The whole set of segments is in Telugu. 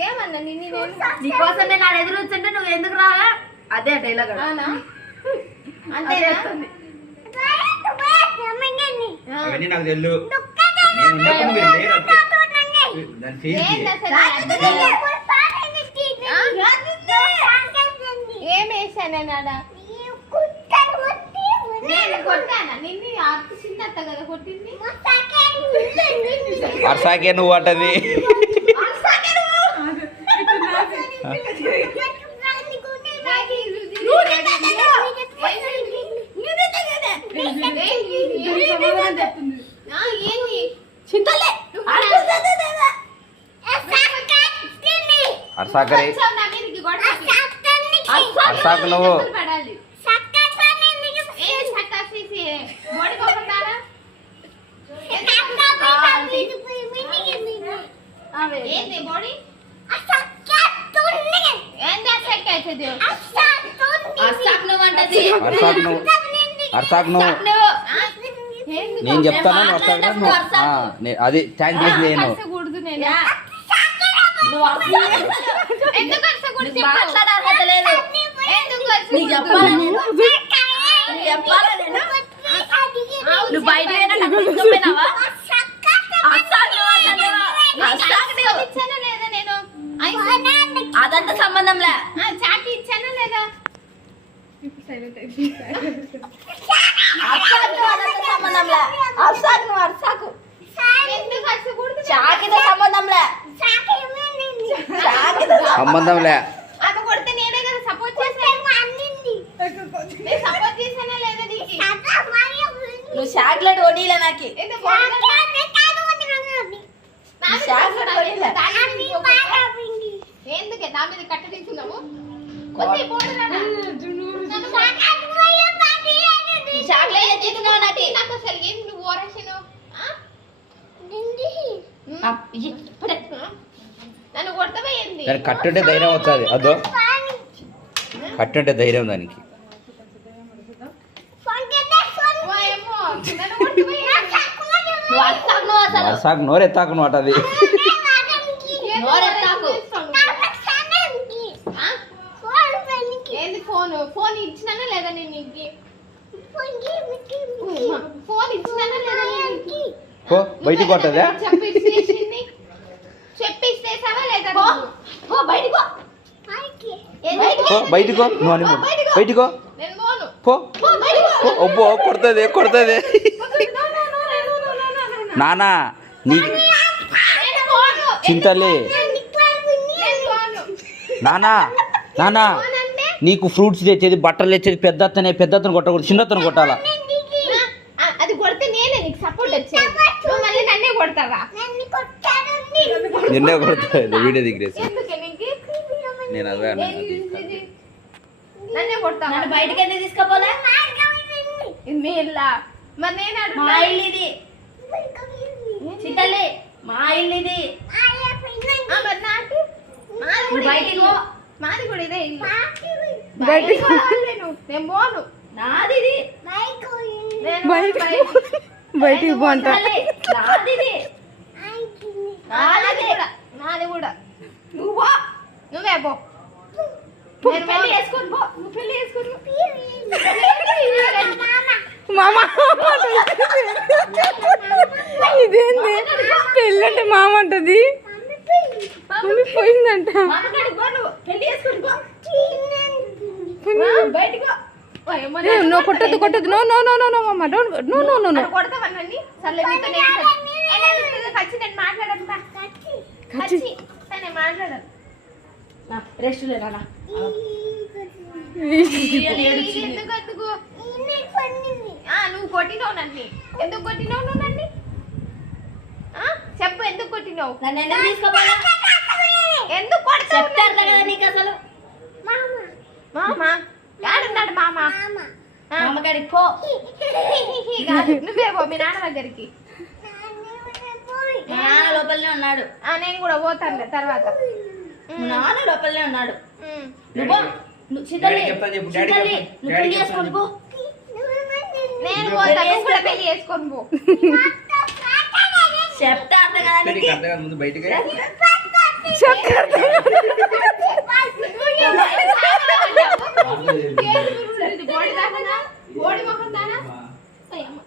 ఏమన్నా నిన్ను నీకోసం నేను ఎదురు వచ్చంటే నువ్వు ఎందుకు రాగా అదే డైలాగ్ అంతేనా నాకు తెలుసు ఏం వేసానా నేను కొట్టానా నిన్ను అత్త చిన్న అత్త కదా కొట్టింది అర్సాకే నువ్వు అంటది అర్సాకరే అర్సాకు నువ్వు అర్సాకు నువ్వు నేను చెప్తాను అది థ్యాంక్ యూ నేను నువ్వు బయట అదంతా సంబంధంలే చాకి ఇచ్చానా లేదా సంబంధంలే అర్సాకు చాకితో సంబంధంలే సంబంధంలే ఆమె కొడితే నేనే కదా సపోర్ట్ చేశాను సపోర్ట్ చేశానా లేదా నీకు నువ్వు చాక్లెట్ వడ్డీలే నాకు ఎందుకే నా మీద కట్టడించున్నావు నాకు అసలు ఏంది నువ్వు ఓరసను నన్ను కొడతావా ఏంది దానికి కట్టుంటే ధైర్యం అవుతుంది అదో కట్టుంటే ధైర్యం దానికి అర్సాకు నోరెత్తాకు నోట అది ఫోన్ ఇచ్చినానా లేదా నేను నీకు ఫోన్ ఇచ్చినానా లేదా బయటికి కొట్టదా చెప్పిస్తేసావా లేదా బయటికో నువ్వు అని బయటికో పో ఒబ్బో కొడుతుంది నానా నీ చింతలే నానా నీకు ఫ్రూట్స్ తెచ్చేది బట్టలు తెచ్చేది పెద్దతను కొట్టకూడదు చిన్నతను కొట్టాలా అది కొడితే నేనే నీకు సపోర్ట్ వచ్చేది నువ్వు మళ్ళీ నన్నే కొడతావా నిన్నే కొడతా వీడియో దిగరేసి నేను అదే నన్నే కొడతావా నన్ను బయటికి ఎందుకు తీసుకోపోలే మీ ఇల్లా మరి నేను మా ఇల్లు ఇది చిట్టలే మా ఇల్లు ఇది మరి నాకు బయటికి మాది కూడా ఇదే ఇల్లు నేను పోను నాది ఇది బయటికి పోంటా నాది కూడా నువ్వే పో పెళ్లి చేసుకొని పో నువ్వు పెళ్లి చేసుకొని మామ ఇదేంది పెళ్ళంటే మామ అంటది మమ్మీ పోయిందంట నువ్వు కొట్టద్దు no no no no no మామ don't no no no no కొడతావన్నీ సర్లే నీతో నేను మాట్లాడతా మాట్లాడను రెస్ట్ లేనా నువ్వు కొట్టినావు నన్ను ఎందుకు కొట్టినావు నువ్వు నన్ను చెప్పు ఎందుకు కొట్టినావు నన్ను ఎందుకు తీసుకోవాలా ఎందుకు చెప్తారు కదా నీకు అసలు మామ యాడున్నాడు మామ మామగారికి పో నువ్వే పో మీ నాన్న దగ్గరికి నాన్న లోపలనే ఉన్నాడు నేను కూడా పోతాను తర్వాత నాన్న లోపలనే ఉన్నాడు నువ్వు నువ్వు పెళ్లి చేసుకొని పో నేను పోతా, నువ్వు కూడా పెళ్లి చేసుకొని పో. చెప్తా అర్థం కదా పెళ్లి నీకు? కట్టగా ముందు బయటికి బోడి దానా? బోడి మొహం దానా? అయ్యమ్మ.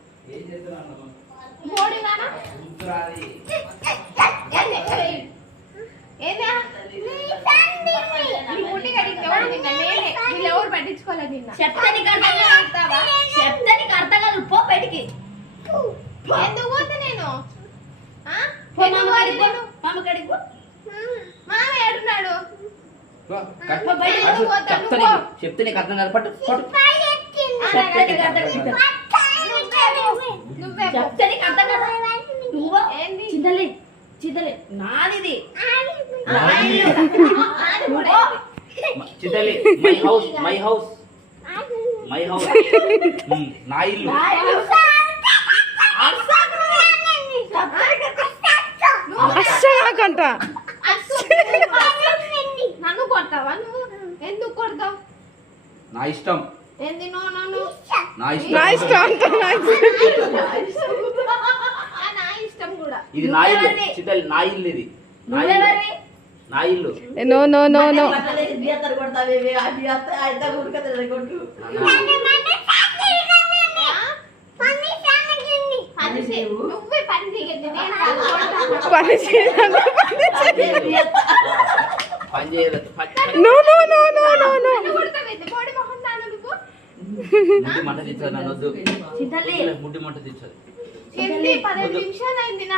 బోడి దానా? ఏందా? నీ ముట్టి కడిగి ఎవరు తిన్నా? నేనే. వీళ్ళెవరు పట్టించుకోలేదు నిన్న. చెప్తా నీకు అర్థం కాదు. చెప్తా నీకు అర్థం కాదు. పో బయటికి. ఎందుకు పోతా నేను? ఆ? పో మామ కాడికి పో. మామ కాడికి పో. మామ ఏడున్నాడు? పో బయటికి. చెప్తే నీకు అర్థం కాదు. పట్టు పట్టు చెప్తా నీకు అర్థం కాదు. నువ్వే పో. చెప్తా నీకు అర్థం కాదు. నువ్వు ఏంది? చిదలే చిదలే నాదిది. నాది కూడా ఏంది? చితలి my house my house my house నా ఇల్లు అస్సలాకంట నన్ను కొడతావా నువ్వు? ఎందుకు కొడతావు? నా ఇష్టం ఏంది? No no no. నా నా ఇష్టం ఇష్టం అంట నా ఇష్టం. నా ఇష్టం కూడా. ఇది నా ఇల్లు చితలి నా ఇల్లు ఇది నా ఇల్లు. నువ్వెవరివి? నా ఇల్లు నో నో నో నో బట్టలేసి బియ్యత్తరు కొడతావేవి? ఆ బియ్యత్త ఆయన ఉడకదు కొట్టు. పని చేయి. నువ్వే పని చేయగలిగింది. నేను కాదు కొడతా. పని చేయాలంటే పని చేయలేదు no no no no no no నన్ను కొడతావేంది? బోడి మొహం దానా నువ్వు? ముడ్డి మంట తెచ్చారు నన్ను వద్దు చిదలే ముడ్డి మంట తెచ్చారు ఏంది? 15 నిమిషాలు అయింది నా